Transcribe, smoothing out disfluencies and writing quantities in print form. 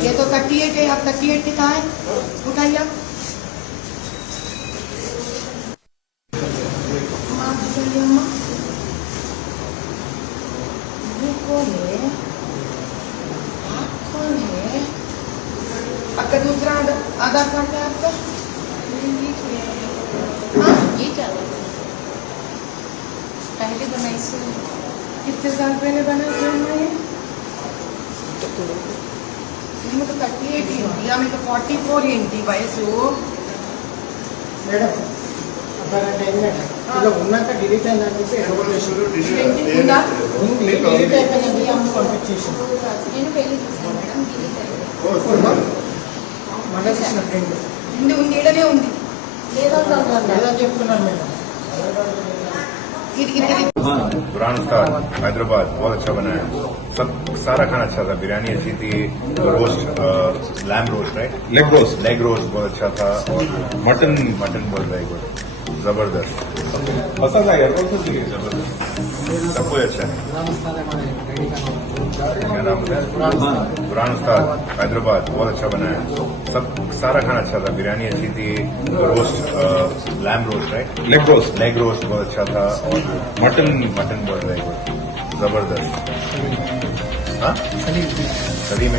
ये तो 38 है, आप 38 की कहाँ है? उठाइए आप। ये कौन है? आप कौन है? आपका दूसरा आधार कार्ड है आपका? हाँ? ये क्या है? पहले बनाई से कितने साल पहले बना था ये? मैं तो 38 ही हूँ, या मैं तो 44 ఇంటి వయసు మేడం అబ్బాయి ఇలా ఉన్నాక డిలీట్ అయిందనేసి ఉందా? డిలీట్ అయిపోయింది అమ్మ పంపించేసి నేను పెళ్లి చేశాను మేడం డిలీట్ అయింది మళ్ళీ వచ్చిన ఫ్రెండ్ ఉంది ఈడనే ఉంది. లేదా చెప్తున్నాను మేడం ఇది बुरहान उस्ताद हैदराबाद बहुत अच्छा बनाया सब सारा खाना अच्छा था बिरयानी अच्छी थी roast lamb roast right leg roast बहुत अच्छा था और मटन बहुत वेरी गुड जबरदस्त पसंद आया सब कुछ अच्छा है क्या नाम है बुरहान उस्ताद हैदराबाद बहुत अच्छा बनाया सब सारा खाना अच्छा था बिरयानी अच्छी थी roast lamb roast right leg roast बहुत अच्छा था और मटन बहुत वेरी गुड जबरदस्त हाँ सलीम